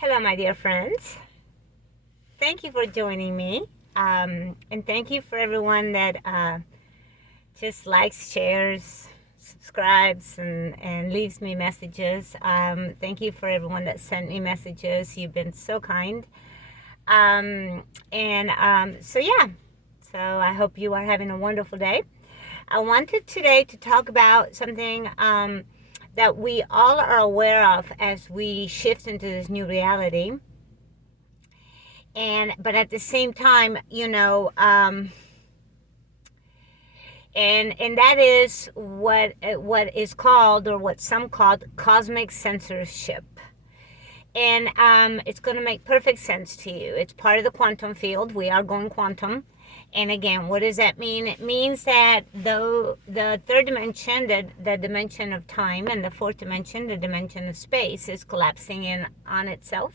Hello, my dear friends. Thank you for joining me. And thank you for everyone that just likes, shares, subscribes, and leaves me messages. Thank you for everyone that sent me messages. You've been so kind. So I hope you are having a wonderful day. I wanted today to talk about something that we all are aware of as we shift into this new reality. But at the same time, and that is what is called, or what some called, cosmic censorship. And it's going to make perfect sense to you. It's part of the quantum field. We are going quantum. And again, what does that mean? It means that the third dimension, the dimension of time, and the fourth dimension, the dimension of space, is collapsing in on itself.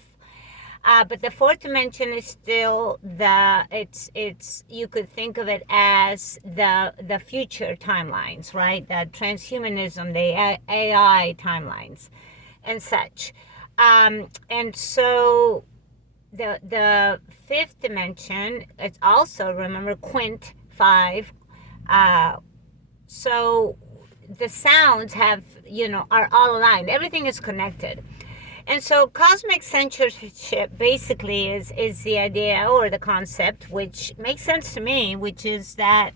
But the fourth dimension is still it's you could think of it as the future timelines, right? The transhumanism, the AI timelines, and such. And so the fifth dimension, it's also, remember, quint 5. So the sounds are all aligned. Everything is connected. And so cosmic censorship basically is the idea, or the concept, which makes sense to me, which is that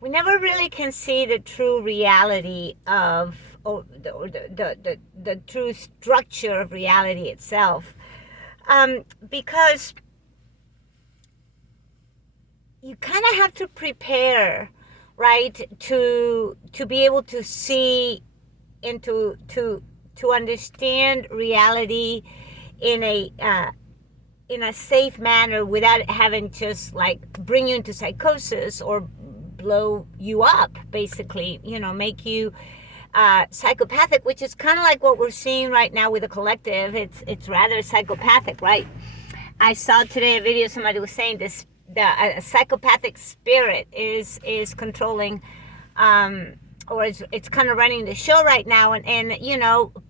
we never really can see the true reality of, or the true structure of reality itself, because you kind of have to prepare, right, to be able to see into to understand reality in a safe manner, without having just like bring you into psychosis or blow you up, basically, make you psychopathic, which is kind of like what we're seeing right now with the collective. It's rather psychopathic, right? I saw today a video, somebody was saying this, a psychopathic spirit is controlling, or it's kind of running the show right now. And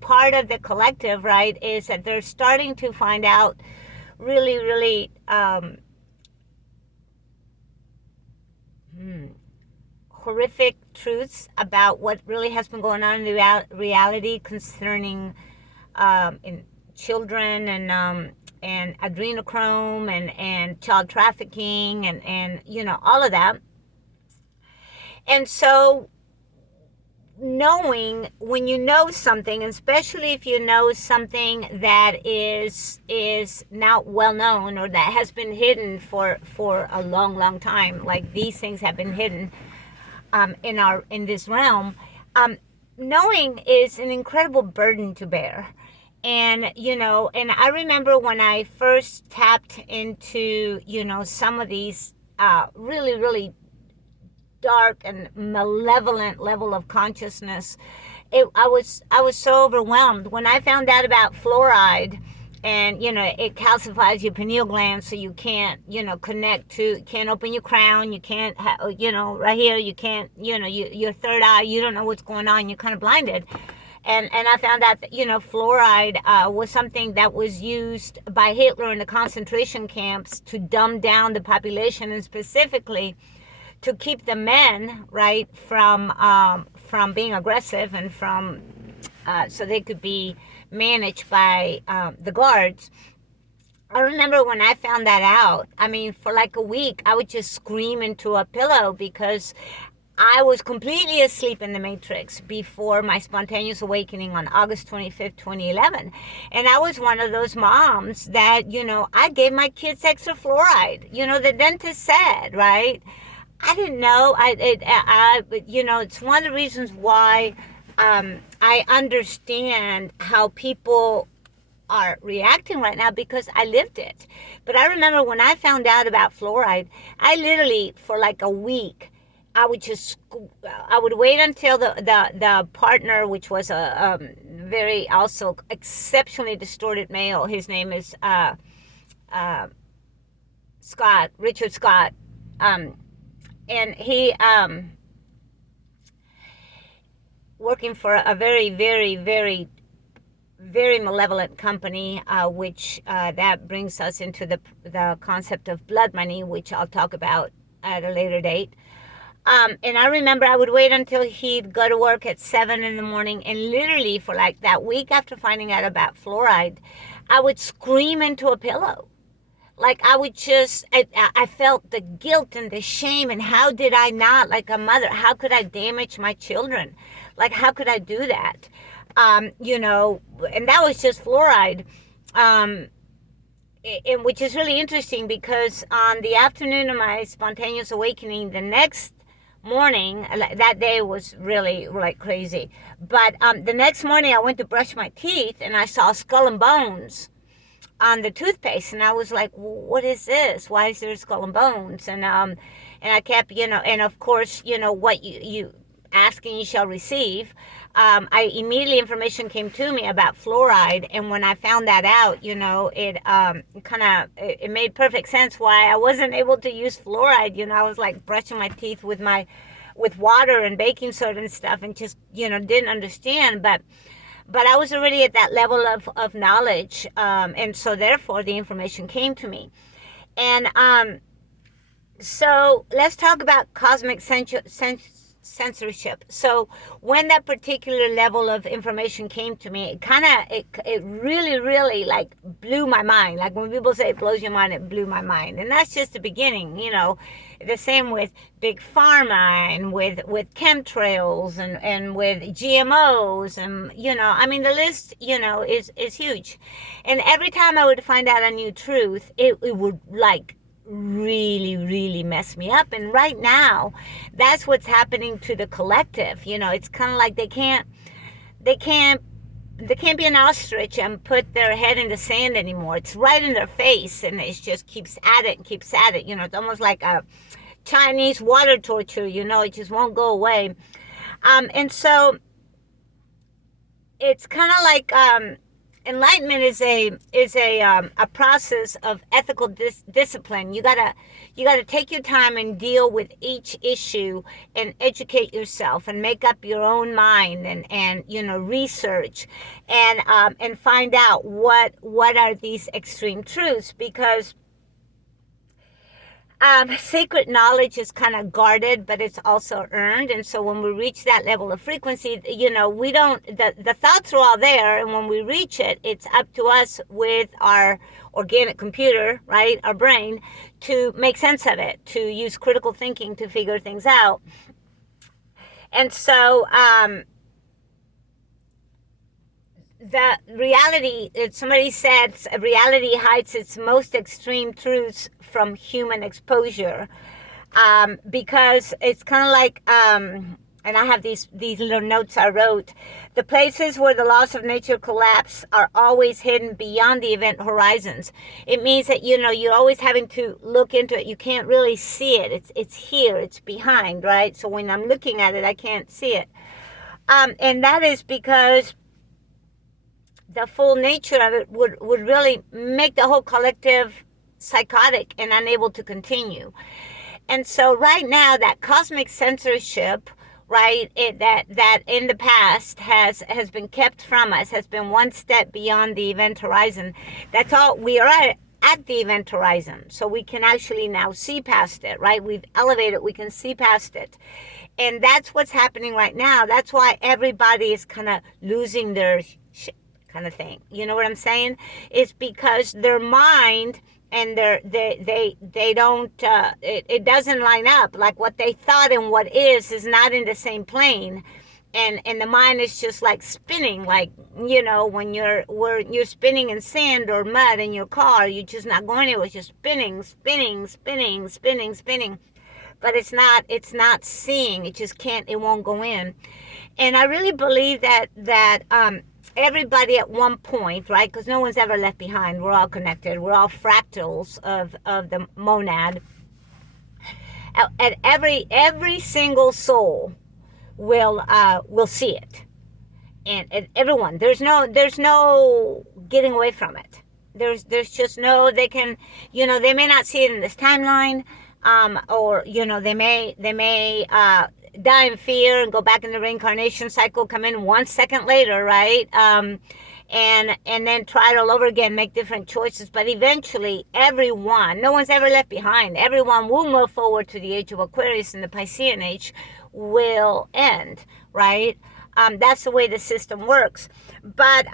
part of the collective, right, is that they're starting to find out really, really horrific truths about what really has been going on in the reality concerning in children, and adrenochrome, and child trafficking, and all of that. And so knowing, when you know something, especially if you know something that is now well known, or that has been hidden for a long time, like these things have been hidden in this realm, knowing is an incredible burden to bear. And I remember when I first tapped into some of these really, really dark and malevolent level of consciousness, I was so overwhelmed when I found out about fluoride. And it calcifies your pineal gland, so you can't connect to, can't open your crown, you can't right here, you can't, your third eye, you don't know what's going on, you're kind of blinded. And I found out that fluoride was something that was used by Hitler in the concentration camps to dumb down the population, and specifically to keep the men, right, from being aggressive, and from so they could be managed by the guards. I remember when I found that out, I mean, for like a week, I would just scream into a pillow, because I was completely asleep in the matrix before my spontaneous awakening on August 25th, 2011. And I was one of those moms that, I gave my kids extra fluoride. The dentist said, right? I didn't know. It's one of the reasons why I understand how people are reacting right now, because I lived it. But I remember when I found out about fluoride, I literally, for like a week, I would wait until the partner, which was a very also exceptionally distorted male. His name is Richard Scott. And he working for a very, very, very very malevolent company, which that brings us into the concept of blood money, which I'll talk about at a later date. And I remember I would wait until he'd go to work at 7 in the morning, and literally for like that week after finding out about fluoride, I would scream into a pillow. Like I would just, I felt the guilt and the shame, and how did I not, like a mother, how could I damage my children? Like how could I do that? You know, and that was just fluoride. And which is really interesting because on the afternoon of my spontaneous awakening, the next morning, that day was really like crazy. But the next morning I went to brush my teeth and I saw skull and bones on the toothpaste, and I was like, what is this? Why is there skull and bones? And I kept, you know, and of course, you know, what you ask and you shall receive. I immediately, information came to me about fluoride, and when I found that out, you know, it it made perfect sense why I wasn't able to use fluoride. You know, I was like brushing my teeth with water and baking soda and stuff, and just, you know, didn't understand. But I was already at that level of knowledge, and so therefore the information came to me. And so let's talk about cosmic censorship. So when that particular level of information came to me, it really like blew my mind. Like when people say it blows your mind, it blew my mind. And that's just the beginning, you know. The same with big pharma and with chemtrails and with GMOs, and, you know, I mean, the list, you know, is huge. And every time I would find out a new truth, it would like really mess me up. And right now, that's what's happening to the collective. You know, it's kind of like they can't be an ostrich and put their head in the sand anymore. It's right in their face, and it just keeps at it. You know, it's almost like a Chinese water torture. You know, it just won't go away. And so it's kind of like enlightenment is a process of ethical discipline. You gotta take your time and deal with each issue and educate yourself and make up your own mind and you know, research and find out what are these extreme truths, because sacred knowledge is kind of guarded, but it's also earned. And so when we reach that level of frequency, you know, we don't, the thoughts are all there. And when we reach it, it's up to us with our organic computer, right, our brain, to make sense of it, to use critical thinking to figure things out. And so, the reality, somebody said, reality hides its most extreme truths from human exposure, because it's kind of like, and I have these little notes I wrote, the places where the laws of nature collapse are always hidden beyond the event horizons. It means that, you know, you're always having to look into it. You can't really see it. It's here, it's behind, right? So when I'm looking at it, I can't see it. And that is because the full nature of it would really make the whole collective psychotic and unable to continue. And so right now, that cosmic censorship, right, that in the past has been kept from us, has been one step beyond the event horizon. That's all. We are at the event horizon, so we can actually now see past it, right? We've elevated, we can see past it. And that's what's happening right now. That's why everybody is kind of losing their shit, kind of thing. You know what I'm saying? It's because their mind and they don't, it doesn't line up. Like what they thought and what is not in the same plane. And the mind is just like spinning, like, you know, when you're spinning in sand or mud in your car, you're just not going anywhere. It's just spinning. But it's not seeing. It just can't, it won't go in. And I really believe that everybody at one point, right? Because no one's ever left behind. We're all connected. We're all fractals of the monad. At every single soul will see it, and everyone. There's no getting away from it. There's just no. They can, you know, they may not see it in this timeline, or, you know, they may die in fear and go back in the reincarnation cycle, come in 1 second later, right? and then try it all over again, make different choices. But eventually, everyone, no one's ever left behind. Everyone will move forward to the age of Aquarius, and the Piscean age will end, right? That's the way the system works. But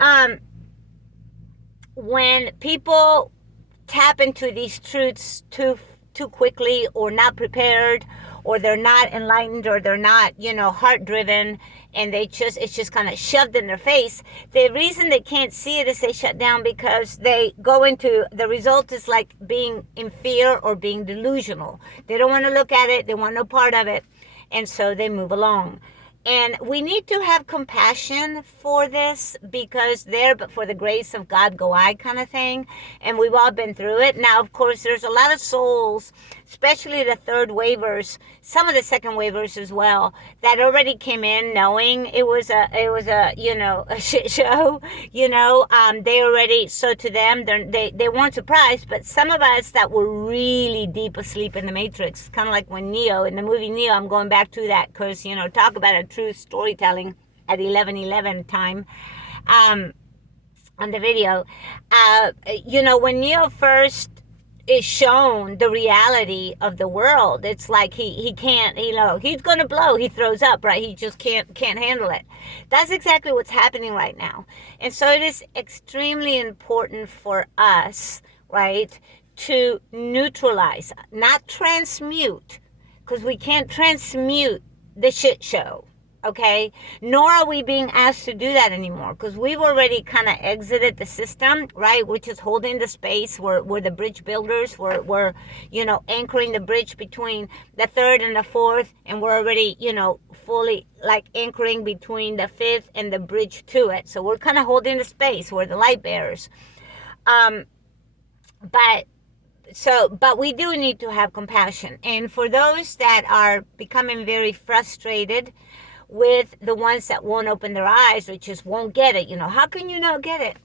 when people tap into these truths too quickly, or not prepared, or they're not enlightened, or they're not, heart driven, and it's just kind of shoved in their face. The reason they can't see it is they shut down, because they go into, the result is like being in fear or being delusional. They don't want to look at it. They want no part of it. And so they move along. And we need to have compassion for this, because there, but for the grace of God go I, kind of thing. And we've all been through it. Now, of course, there's a lot of souls, especially the third wavers, some of the second wavers as well, that already came in knowing it was a a shit show. They already, so to them, they weren't surprised. But some of us that were really deep asleep in the Matrix, kind of like when Neo, in the movie Neo, I'm going back to that, because, talk about a true storytelling at 11:11 time, on the video. When Neo first is shown the reality of the world, it's like he can't, he's gonna blow, he throws up, right? He just can't handle it. That's exactly what's happening right now. And so it is extremely important for us, right, to neutralize, not transmute, because we can't transmute the shit show. Okay, nor are we being asked to do that anymore, because we've already kind of exited the system, right? Which is holding the space. We're the bridge builders. We're anchoring the bridge between the third and the fourth, and we're already fully like anchoring between the fifth and the bridge to it. So we're kind of holding the space. We're the light bearers. But we do need to have compassion. And for those that are becoming very frustrated with the ones that won't open their eyes, or just won't get it, how can you not get it?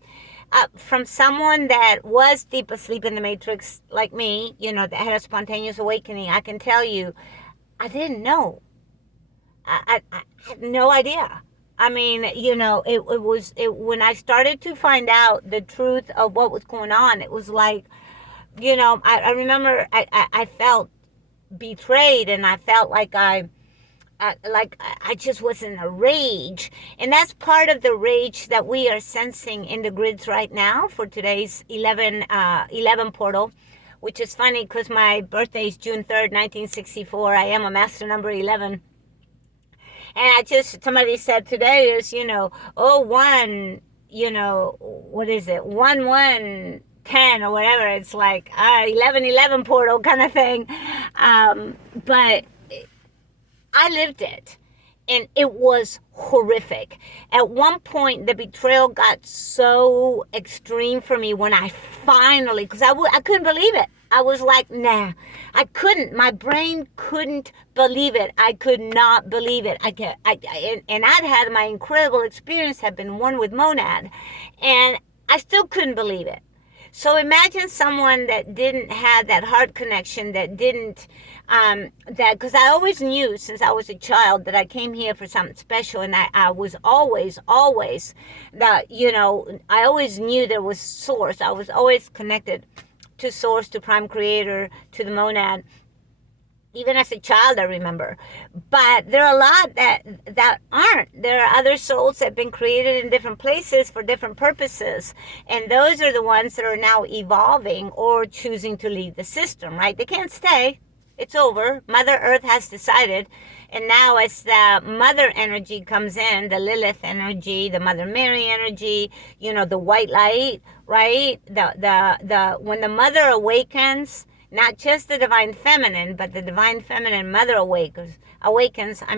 From someone that was deep asleep in the Matrix, like me, that had a spontaneous awakening, I can tell you, I didn't know. I had no idea. I mean, when I started to find out the truth of what was going on, it was like, I remember I felt betrayed, and I felt like I just was in a rage. And that's part of the rage that we are sensing in the grids right now for today's 11 portal, which is funny because my birthday is June 3rd, 1964. I am a master number 11. And somebody said today is, what is it? 1110 or whatever. It's like 1111 portal kind of thing. But I lived it, and it was horrific. At one point, the betrayal got so extreme for me when I finally, because I couldn't believe it. I was like, nah, I couldn't. My brain couldn't believe it. I could not believe it. And I'd had my incredible experience, had been one with Monad, and I still couldn't believe it. So imagine someone that didn't have that heart connection, that didn't, because I always knew since I was a child that I came here for something special, and I was always that, I always knew there was source. I was always connected to source, to prime creator, to the monad. Even as a child, I remember. But there are a lot that aren't. There are other souls that have been created in different places for different purposes. And those are the ones that are now evolving or choosing to leave the system, right? They can't stay. It's over. Mother Earth has decided. And now as the mother energy comes in, the Lilith energy, the Mother Mary energy, the white light, right? When the mother awakens, not just the divine feminine, but the divine feminine mother awakens. I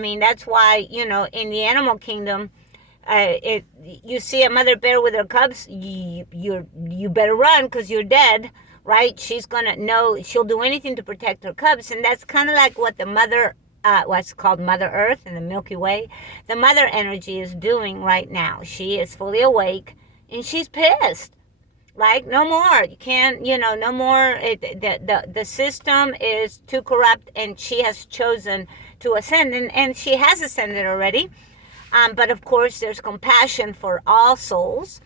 mean, that's why, in the animal kingdom, you see a mother bear with her cubs, you better run because you're dead, right? She's she'll do anything to protect her cubs. And that's kind of like what the mother, what's called Mother Earth in the Milky Way, the mother energy is doing right now. She is fully awake, and she's pissed. Like, no more. You can't, no more. The system is too corrupt, and she has chosen to ascend, and she has ascended already. But of course, there's compassion for all souls.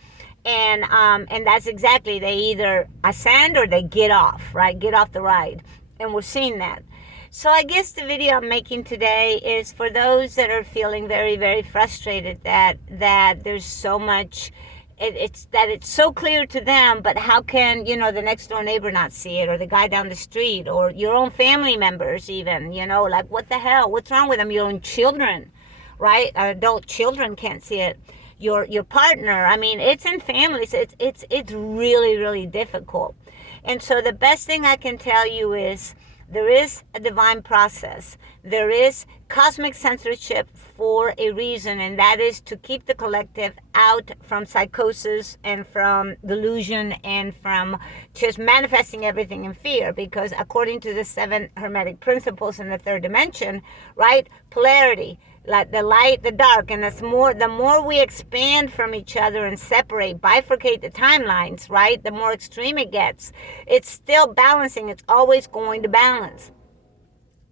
And that's exactly, they either ascend or they get off, right? Get off the ride. And we're seeing that. So I guess the video I'm making today is for those that are feeling very, very frustrated that there's so much, it's so clear to them, but how can, the next door neighbor not see it, or the guy down the street, or your own family members even, like, what the hell? What's wrong with them? Your own children, right? Adult children can't see it. Your partner. I mean, it's in families. It's really, really difficult. And so the best thing I can tell you is there is a divine process. There is cosmic censorship for a reason, and that is to keep the collective out from psychosis and from delusion and from just manifesting everything in fear. Because according to the 7 Hermetic principles in the 3rd dimension, right, polarity, like the light, the dark, and the more we expand from each other and separate, bifurcate the timelines, right, the more extreme it gets. It's still balancing. It's always going to balance.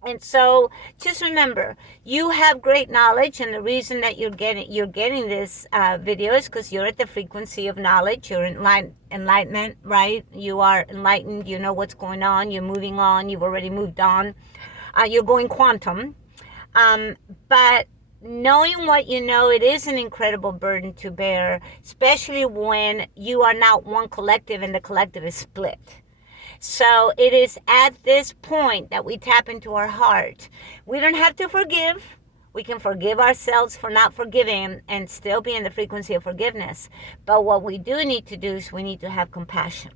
And so just remember, you have great knowledge, and the reason that you're getting this video is because you're at the frequency of knowledge. You're enlightenment, right? You are enlightened. You know what's going on. You're moving on. You've already moved on. You're going quantum. But knowing what you know, it is an incredible burden to bear, especially when you are now one collective and the collective is split. So it is at this point that we tap into our heart. We don't have to forgive. We can forgive ourselves for not forgiving and still be in the frequency of forgiveness. But what we do need to do is we need to have compassion.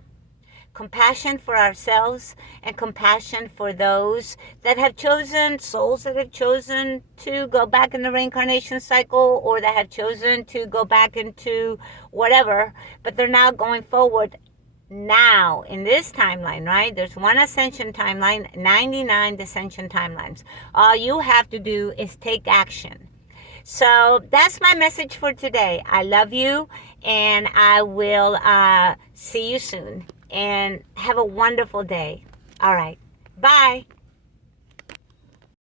Compassion for ourselves and compassion for those that have chosen, souls that have chosen to go back in the reincarnation cycle, or that have chosen to go back into whatever, but they're now going forward now in this timeline, right? There's one ascension timeline, 99 descension timelines. All you have to do is take action. So that's my message for today. I love you, and I will see you soon. And have a wonderful day. All right. Bye.